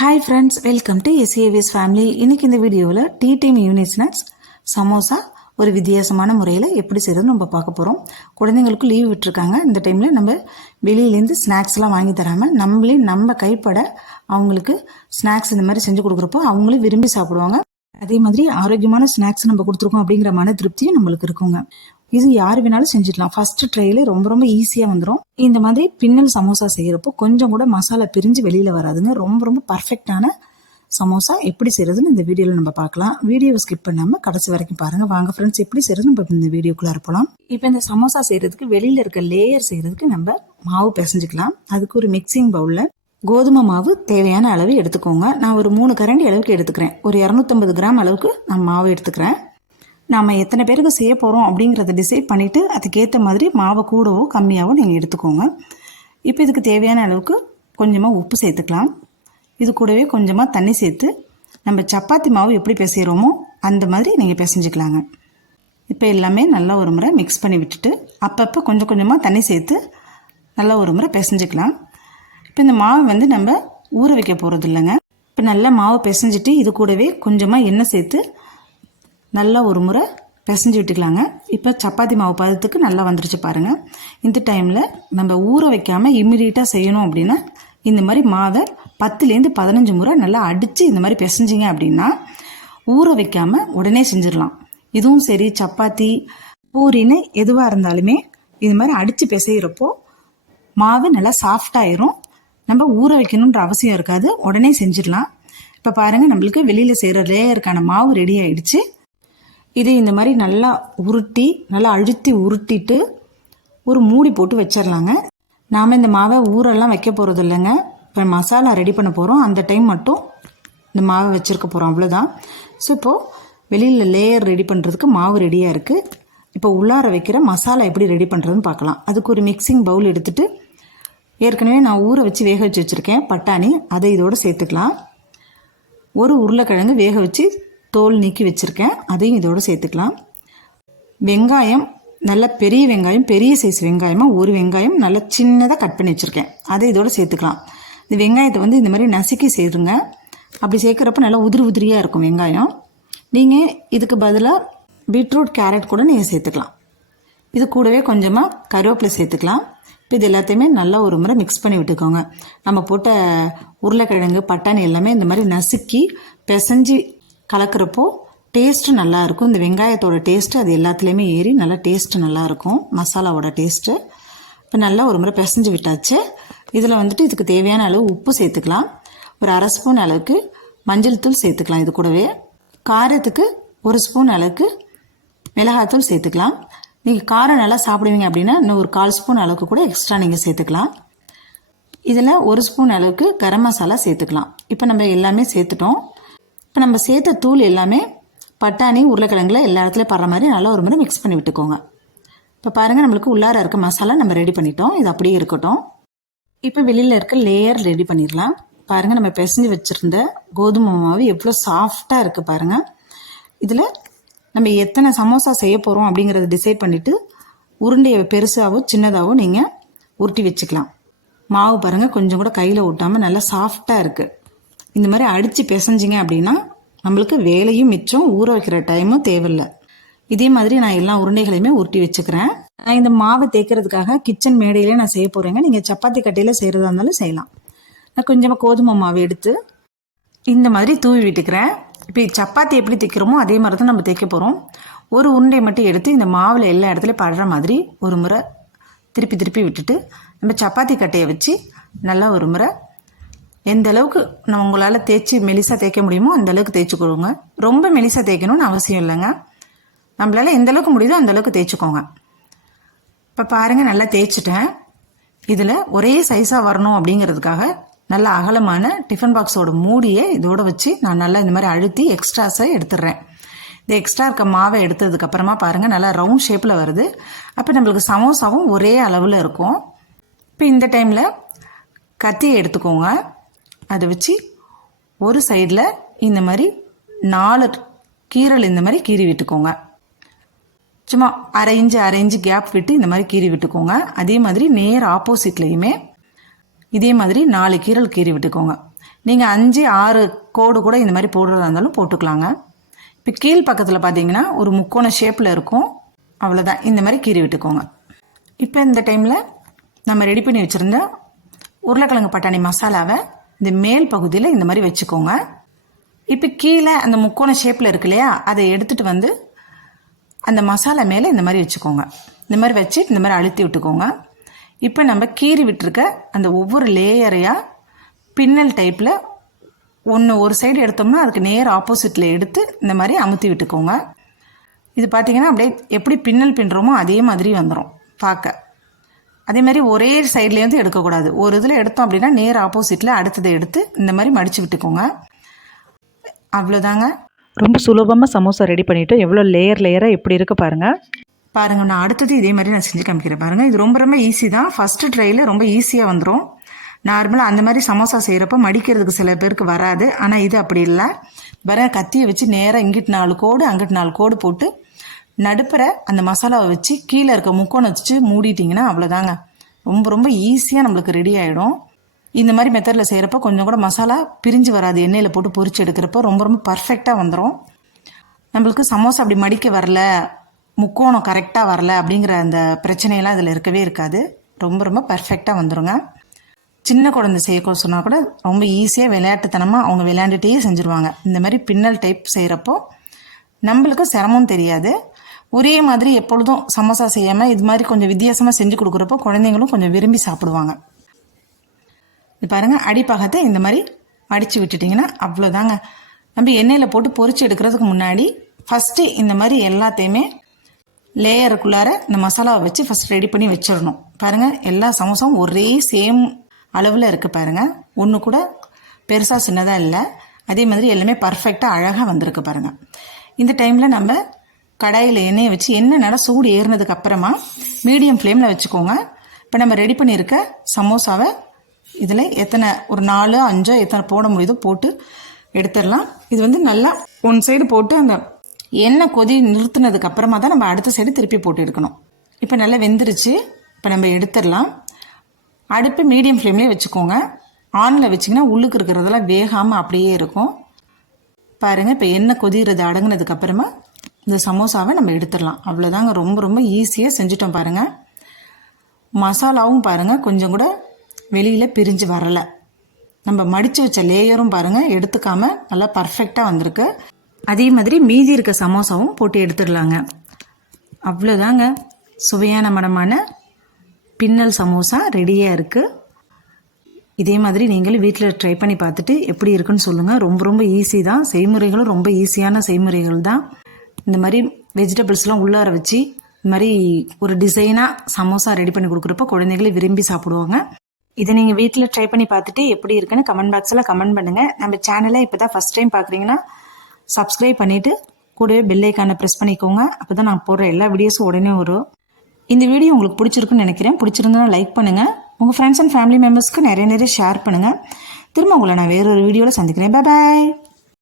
Hi friends welcome to SAVS family இன்னைக்கு இந்த வீடியோவில் tea time evening snacks samosa ஒரு வித்தியாசமான முறையில் எப்படி செய்யறதுன்னு நம்ம பார்க்க போகிறோம் குழந்தைங்களுக்கு லீவ் விட்டுருக்காங்க. இந்த டைமில் நம்ம வெளியிலேருந்து ஸ்நாக்ஸ்லாம் வாங்கி தராமல் நம்மளே நம்ம கைப்பட அவங்களுக்கு ஸ்நாக்ஸ் இந்த மாதிரி செஞ்சு கொடுக்குறப்போ அவங்களே விரும்பி சாப்பிடுவாங்க. அதே மாதிரி ஆரோக்கியமான ஸ்நாக்ஸ் நம்ம கொடுத்துருக்கோம் அப்படிங்கிற மன திருப்தியும் நம்மளுக்கு இருக்குங்க. இது யார் வேணாலும் செஞ்சிடலாம். ஃபர்ஸ்ட் ட்ரையிலே ரொம்ப ரொம்ப ஈஸியாக வந்துடும் இந்த மாதிரி பின்னல் சமோசா செய்கிறப்போ கொஞ்சம் கூட மசாலா பிரிஞ்சு வெளியில் வராதுங்க. ரொம்ப ரொம்ப பர்ஃபெக்டான சமோசா எப்படி செய்யறதுன்னு இந்த வீடியோவில் நம்ம பார்க்கலாம். வீடியோவை ஸ்கிப் பண்ணாமல் கடைசி வரைக்கும் பாருங்க. வாங்க ஃப்ரெண்ட்ஸ் எப்படி செய்யறது நம்ம இந்த வீடியோக்குள்ளே போகலாம் இப்போ இந்த சமோசா செய்கிறதுக்கு வெளியில் இருக்க லேயர் செய்கிறதுக்கு நம்ம மாவு பிசைஞ்சிக்கலாம். அதுக்கு ஒரு மிக்சிங் பவுலில் கோதுமை மாவு தேவையான அளவு எடுத்துக்கோங்க. நான் ஒரு மூணு கரண்டி அளவுக்கு எடுத்துக்கிறேன். ஒரு இரநூத்தம்பது கிராம் அளவுக்கு நான் மாவு எடுத்துக்கிறேன். நாம் எத்தனை பேருக்கு செய்ய போகிறோம் அப்படிங்கிறத டிசைட் பண்ணிவிட்டு அதுக்கேற்ற மாதிரி மாவை கூடவோ கம்மியாகவோ நீங்கள் எடுத்துக்கோங்க. இப்போ இதுக்கு தேவையான அளவுக்கு கொஞ்சமாக உப்பு சேர்த்துக்கலாம். இது கூடவே கொஞ்சமாக தண்ணி சேர்த்து நம்ம சப்பாத்தி மாவு எப்படி பிசைகிறோமோ அந்த மாதிரி நீங்கள் பிசைஞ்சிக்கலாங்க. இப்போ எல்லாமே நல்லா ஒரு முறை மிக்ஸ் பண்ணி விட்டுட்டு அப்பப்போ கொஞ்சம் கொஞ்சமாக தண்ணி சேர்த்து நல்லா ஒரு முறை பிசைஞ்சிக்கலாம். இப்போ இந்த மாவு வந்து நம்ம ஊற வைக்க போகிறது இல்லைங்க இப்போ நல்லா மாவு பிசைஞ்சிட்டு இது கூடவே கொஞ்சமாக எண்ணெய் சேர்த்து நல்லா ஒரு முறை பிசைஞ்சு விட்டுக்கலாங்க. இப்போ சப்பாத்தி மாவு பதத்துக்கு நல்லா வந்துருச்சு பாருங்கள் இந்த டைமில் நம்ம ஊற வைக்காமல் இம்மிடியட்டாக செய்யணும் அப்படின்னா இந்த மாதிரி மாவை பத்துலேருந்து பதினஞ்சு முறை நல்லா அடித்து இந்த மாதிரி பிசைஞ்சிங்க அப்படின்னா ஊற வைக்காமல் உடனே செஞ்சிடலாம். இதுவும் சரி சப்பாத்தி பூரின்னு எதுவாக இருந்தாலுமே இது மாதிரி அடித்து பிசைகிறப்போ மாவு நல்லா சாஃப்டாயிரும் நம்ம ஊற வைக்கணுன்ற அவசியம் இருக்காது. உடனே செஞ்சிடலாம். இப்போ பாருங்கள் நம்மளுக்கு வெளியில் செய்கிற லேயருக்கான மாவு ரெடி ஆயிடுச்சு. இது இந்த மாதிரி நல்லா உருட்டி நல்லா அழுத்தி உருட்டிட்டு ஒரு மூடி போட்டு வச்சிடலாங்க. நாம் இந்த மாவை ஊரெல்லாம் வைக்க போகிறது இல்லைங்க. இப்போ மசாலா ரெடி பண்ண போகிறோம் அந்த டைம் மட்டும் இந்த மாவை வச்சுருக்க போகிறோம் அவ்வளோதான் ஸோ இப்போது வெளியில் லேயர் ரெடி பண்ணுறதுக்கு மாவு ரெடியாக இருக்குது இப்போ உள்ளார வைக்கிற மசாலா எப்படி ரெடி பண்ணுறதுன்னு பார்க்கலாம். அதுக்கு ஒரு மிக்சிங் பவுல் எடுத்துகிட்டு ஏற்கனவே நான் ஊற வச்சு வேக வச்சு வச்சுருக்கேன். பட்டாணி அதை இதோடு சேர்த்துக்கலாம். ஒரு உருளைக்கிழங்கு வேக வச்சு தோல் நீக்கி வச்சுருக்கேன். அதையும் இதோடு சேர்த்துக்கலாம். வெங்காயம் நல்ல பெரிய வெங்காயம் பெரிய சைஸ் வெங்காயமாக ஒரு வெங்காயம் நல்லா சின்னதாக கட் பண்ணி வச்சுருக்கேன். அதை இதோடு சேர்த்துக்கலாம். இந்த வெங்காயத்தை வந்து இந்த மாதிரி நசுக்கி சேருங்க அப்படி சேர்க்குறப்ப நல்லா உதிரி உதிரியாக இருக்கும் வெங்காயம். நீங்கள் இதுக்கு பதிலாக பீட்ரூட் கேரட் கூட நீங்கள் சேர்த்துக்கலாம். இது கூடவே கொஞ்சமாக கருவேப்பிலை சேர்த்துக்கலாம். இப்போ இது எல்லாத்தையுமே நல்லா ஒரு முறை மிக்ஸ் பண்ணி விட்டுக்கோங்க. நம்ம போட்ட உருளைக்கிழங்கு பட்டாணி எல்லாமே இந்த மாதிரி நசுக்கி பிசைஞ்சு கலக்கிறப்போ டேஸ்ட்டு நல்லாயிருக்கும். இந்த வெங்காயத்தோட டேஸ்ட்டு அது எல்லாத்துலேயுமே ஏறி நல்லா டேஸ்ட்டு நல்லாயிருக்கும். மசாலாவோட டேஸ்ட்டு இப்போ நல்லா ஒரு முறை பிசைஞ்சு விட்டாச்சு. இதில் வந்துட்டு இதுக்கு தேவையான அளவு உப்பு சேர்த்துக்கலாம். ஒரு அரை ஸ்பூன் அளவுக்கு மஞ்சள் தூள் சேர்த்துக்கலாம் இது கூடவே. காரத்துக்கு ஒரு ஸ்பூன் அளவுக்கு மிளகாத்தூள் சேர்த்துக்கலாம். நீங்கள் காரம் நல்லா சாப்பிடுவீங்க அப்படின்னா இன்னும் ஒரு கால் ஸ்பூன் அளவுக்கு கூட எக்ஸ்ட்ரா நீங்கள் சேர்த்துக்கலாம். இதில் ஒரு ஸ்பூன் அளவுக்கு கரம் மசாலா சேர்த்துக்கலாம். இப்போ நம்ம எல்லாமே சேர்த்துட்டோம். இப்போ நம்ம சேர்த்த தூள் எல்லாமே பட்டாணி உருளைக்கிழங்குல எல்லா இடத்துலையும் படுற மாதிரி நல்லா ஒரு முறை மிக்ஸ் பண்ணி விட்டுக்கோங்க. இப்போ பாருங்கள் நம்மளுக்கு உள்ளார இருக்க மசாலா நம்ம ரெடி பண்ணிட்டோம். இது அப்படியே இருக்கட்டும். இப்போ வெளியில் இருக்க லேயர் ரெடி பண்ணிடலாம். பாருங்கள் நம்ம பிசைஞ்சு வச்சுருந்த கோதுமை மாவு எவ்வளோ சாஃப்டாக இருக்குது பாருங்கள் இதில் நம்ம எத்தனை சமோசா செய்ய போகிறோம் அப்படிங்கிறத டிசைட் பண்ணிவிட்டு உருண்டையை பெருசாகவோ சின்னதாகவோ நீங்கள் உருட்டி வச்சுக்கலாம். மாவு பாருங்கள் கொஞ்சம் கூட கையில் ஊட்டாமல் நல்லா சாஃப்டாக இருக்குது இந்த மாதிரி அடித்து பிசைஞ்சிங்க அப்படின்னா நம்மளுக்கு வேலையும் மிச்சம் ஊற வைக்கிற டைமும் தேவையில்லை. இதே மாதிரி நான் எல்லா உருண்டைகளையுமே உருட்டி வச்சுக்கிறேன். நான் இந்த மாவை தேய்க்கிறதுக்காக கிச்சன் மேடையிலே நான் செய்ய போகிறேங்க நீங்கள் சப்பாத்தி கட்டையில் செய்கிறதா இருந்தாலும் செய்யலாம். நான் கொஞ்சமாக கோதுமை மாவு எடுத்து இந்த மாதிரி தூவி விட்டுக்கிறேன். இப்போ சப்பாத்தி எப்படி தைக்கிறோமோ அதே மாதிரி தான் நம்ம தைக்க போகிறோம் ஒரு உருண்டை மட்டும் எடுத்து இந்த மாவில் எல்லா இடத்துலையும் படுற மாதிரி ஒரு முறை திருப்பி திருப்பி விட்டுட்டு நம்ம சப்பாத்தி கட்டையை வச்சு நல்லா ஒரு முறை எந்த அளவுக்கு நான் உங்களால் தேய்ச்சி மெலிசாக தேய்க்க முடியுமோ அந்த அளவுக்கு தேய்ச்சிக்கோங்க ரொம்ப மெலிசாக தேய்க்கணும்னு அவசியம் இல்லைங்க. நம்மளால் எந்த அளவுக்கு முடியுதோ அந்த அளவுக்கு தேய்ச்சிக்கோங்க. இப்போ பாருங்கள் நல்லா தேய்ச்சிட்டேன். இதில் ஒரே சைஸாக வரணும் அப்படிங்கிறதுக்காக நல்ல அகலமான டிஃபன் பாக்ஸோட மூடியை இதோட வச்சு நான் நல்லா இந்த மாதிரி அழுத்தி எக்ஸ்ட்ராஸை எடுத்துடுறேன். இந்த எக்ஸ்ட்ரா இருக்க மாவை எடுத்ததுக்கப்புறமா பாருங்கள் நல்லா ரவுண்ட் ஷேப்பில் வருது. அப்போ நம்மளுக்கு சமோசாவும் ஒரே அளவில் இருக்கும். இப்போ இந்த டைமில் கத்தியை எடுத்துக்கோங்க. அதை வச்சு ஒரு சைடில் இந்த மாதிரி நாலு கீரல் இந்த மாதிரி கீறி விட்டுக்கோங்க. சும்மா அரை இன்ச்சு அரை இன்ச்சு கேப் விட்டு இந்த மாதிரி கீறி விட்டுக்கோங்க. அதே மாதிரி நேர் ஆப்போசிட்லேயுமே இதே மாதிரி நாலு கீரல் கீறி விட்டுக்கோங்க. நீங்கள் அஞ்சு ஆறு கோடு கூட இந்த மாதிரி போடுறதா இருந்தாலும் போட்டுக்கலாங்க. இப்போ கீழ் பக்கத்தில் பார்த்தீங்கன்னா ஒரு முக்கோண ஷேப்பில் இருக்கும். அவ்வளோதான் இந்த மாதிரி கீறி விட்டுக்கோங்க. இப்போ இந்த டைமில் நம்ம ரெடி பண்ணி வச்சுருந்த உருளைக்கிழங்கு பட்டாணி மசாலாவை இந்த மேல் பகுதியில் இந்த மாதிரி வச்சுக்கோங்க. இப்போ கீழே அந்த முக்கோண ஷேப்பில் இருக்கு இல்லையா? அதை எடுத்துகிட்டு வந்து அந்த மசாலா மேலே இந்த மாதிரி வச்சுக்கோங்க. இந்த மாதிரி வச்சு இந்த மாதிரி அழுத்தி விட்டுக்கோங்க. இப்போ நம்ம கீறி விட்டுருக்க அந்த ஒவ்வொரு லேயரையாக பின்னல் டைப்பில் ஒன்று ஒரு சைடு எடுத்தோம்னா அதுக்கு நேர் ஆப்போசிட்டில் எடுத்து இந்த மாதிரி அமுத்தி விட்டுக்கோங்க. இது பார்த்தீங்கன்னா அப்படியே எப்படி பின்னல் பின்னுறோமோ அதே மாதிரி வந்துடும் பார்க்க. அதே மாதிரி ஒரே சைட்லேருந்து எடுக்கக்கூடாது. ஒரு இதில் எடுத்தோம் அப்படின்னா நேர் ஆப்போசிட்டில் அடுத்ததை எடுத்து இந்த மாதிரி மடித்து விட்டுக்கோங்க. அவ்வளோதாங்க ரொம்ப சுலபமாக சமோசா ரெடி பண்ணிவிட்டு எவ்வளோ லேயர் லேயராக எப்படி இருக்கு பாருங்கள் பாருங்க நான் அடுத்தது இதே மாதிரி நான் செஞ்சு காமிக்கிறேன் பாருங்க. இது ரொம்ப ரொம்ப ஈஸி தான். ஃபர்ஸ்ட் ட்ரையில் ரொம்ப ஈஸியாக வந்துடும் நார்மலாக அந்த மாதிரி சமோசா செய்கிறப்ப மடிக்கிறதுக்கு சில பேருக்கு வராது. ஆனால் இது அப்படி இல்லை. வர கத்தியை வச்சு நேராக இங்கிட்டு நாலு கோடு அங்கிட்டு நாலு கோடு போட்டு நடுப்புற அந்த மசாலாவை வச்சு கீழே இருக்க முக்கோணம் வச்சு மூடிட்டிங்கன்னா அவ்வளோதாங்க ரொம்ப ரொம்ப ஈஸியாக நம்மளுக்கு ரெடி ஆகிடும் இந்த மாதிரி மெத்தடில் செய்கிறப்ப கொஞ்சம் கூட மசாலா பிரிஞ்சு வராது. எண்ணெயில் போட்டு பொரிச்சு எடுக்கிறப்போ ரொம்ப ரொம்ப பர்ஃபெக்டாக வந்துடும் நம்மளுக்கு சமோசா அப்படி மடிக்க வரல முக்கோணம் கரெக்டாக வரல அப்படிங்கிற அந்த பிரச்சனையெல்லாம் இதில் இருக்கவே இருக்காது. ரொம்ப ரொம்ப பர்ஃபெக்டாக வந்துருங்க. சின்ன குழந்தை செய்ய சொன்னால் கூட ரொம்ப ஈஸியாக விளையாட்டுத்தனமாக அவங்க விளையாண்டுட்டே செஞ்சுருவாங்க. இந்த மாதிரி பின்னல் டைப் செய்கிறப்போ நம்மளுக்கு சிரமம் தெரியாது. ஒரே மாதிரி எப்பொழுதும் சமோசா செய்யாமல் இது மாதிரி கொஞ்சம் வித்தியாசமாக செஞ்சு கொடுக்குறப்போ குழந்தைங்களும் கொஞ்சம் விரும்பி சாப்பிடுவாங்க. இது பாருங்கள் அடிப்பாகத்தை இந்த மாதிரி அடித்து விட்டுட்டிங்கன்னா அவ்வளோதாங்க நம்ம எண்ணெயில் போட்டு பொறிச்சு எடுக்கிறதுக்கு முன்னாடி ஃபஸ்ட்டு இந்த மாதிரி எல்லாத்தையுமே லேயருக்குள்ளார இந்த மசாலாவை வச்சு ஃபஸ்ட் ரெடி பண்ணி வச்சிடணும். பாருங்கள் எல்லா சமோசாவும் ஒரே சேம் அளவில் இருக்குது பாருங்கள் ஒன்று கூட பெருசாக சின்னதாக இல்லை. அதே மாதிரி எல்லாமே பர்ஃபெக்டாக அழகாக வந்திருக்கு பாருங்கள் இந்த டைமில் நம்ம கடாயில் எண்ணெயை வச்சு எண்ணெய் நல்லா சூடு ஏறினதுக்கு அப்புறமா மீடியம் ஃப்ளேமில் வச்சுக்கோங்க. இப்போ நம்ம ரெடி பண்ணியிருக்க சமோசாவை இதில் எத்தனை ஒரு நாலு அஞ்சோ எத்தனை போட முடியுதோ போட்டு எடுத்துடலாம். இது வந்து நல்லா ஒன் சைடு போட்டு அந்த எண்ணெய் கொதி நிறுத்தினதுக்கு அப்புறமா தான் நம்ம அடுத்த சைடு திருப்பி போட்டு எடுக்கணும். இப்போ நல்லா வெந்துருச்சு. இப்போ நம்ம எடுத்துடலாம். அடுப்பு மீடியம் ஃப்ளேம்லேயே வச்சுக்கோங்க. ஆனில் வச்சிங்கன்னா உள்ளுக்கு இருக்கிறதெல்லாம் வேகாமல் அப்படியே இருக்கும். பாருங்கள் இப்போ எண்ணெய் கொதிகிறது அடங்கினதுக்கப்புறமா இந்த சமோசாவை நம்ம எடுத்துடலாம். அவ்வளோதாங்க ரொம்ப ரொம்ப ஈஸியாக செஞ்சுட்டோம் பாருங்கள் மசாலாவும் பாருங்கள் கொஞ்சம் கூட வெளியில் பிரிஞ்சு வரலை. நம்ம மடித்து வச்ச லேயரும் பாருங்கள் எடுத்துக்காமல் நல்லா பர்ஃபெக்டாக வந்திருக்கு. அதே மாதிரி மீதி இருக்க சமோசாவும் போட்டு எடுத்துடலாங்க. அவ்வளோதாங்க சுவையான மனமான பின்னல் சமோசா ரெடியாக இருக்குது இதே மாதிரி நீங்களும் வீட்டில் ட்ரை பண்ணி பார்த்துட்டு எப்படி இருக்குன்னு சொல்லுங்கள் ரொம்ப ரொம்ப ஈஸி தான். செய்முறைகளும் ரொம்ப ஈஸியான செய்முறைகள் தான். இந்த மாதிரி வெஜிடபிள்ஸ்லாம் உள்ளார வச்சு இந்த மாதிரி ஒரு டிசைனாக சமோசா ரெடி பண்ணி கொடுக்குறப்ப குழந்தைகளே விரும்பி சாப்பிடுவாங்க. இதை நீங்கள் வீட்டில் ட்ரை பண்ணி பார்த்துட்டு எப்படி இருக்குன்னு கமெண்ட் பாக்ஸில் கமெண்ட் பண்ணுங்கள் நம்ம சேனலை இப்போ தான் ஃபஸ்ட் டைம் பார்க்குறீங்கன்னா சப்ஸ்கிரைப் பண்ணிவிட்டு கூடவே பெல் ப்ரெஸ் பண்ணிக்கோங்க. அப்போ தான் நான் போடுற எல்லா வீடியோஸும் உடனே வரும். இந்த வீடியோ உங்களுக்கு பிடிச்சிருக்குன்னு நினைக்கிறேன். பிடிச்சிருந்தா லைக் பண்ணுங்கள் உங்கள் ஃப்ரெண்ட்ஸ் அண்ட் ஃபேமிலி மெம்பர்ஸ்க்கு நிறைய நிறைய ஷேர் பண்ணுங்கள் திரும்ப உங்களை நான் வேறொரு வீடியோவில் சந்திக்கிறேன். பாய்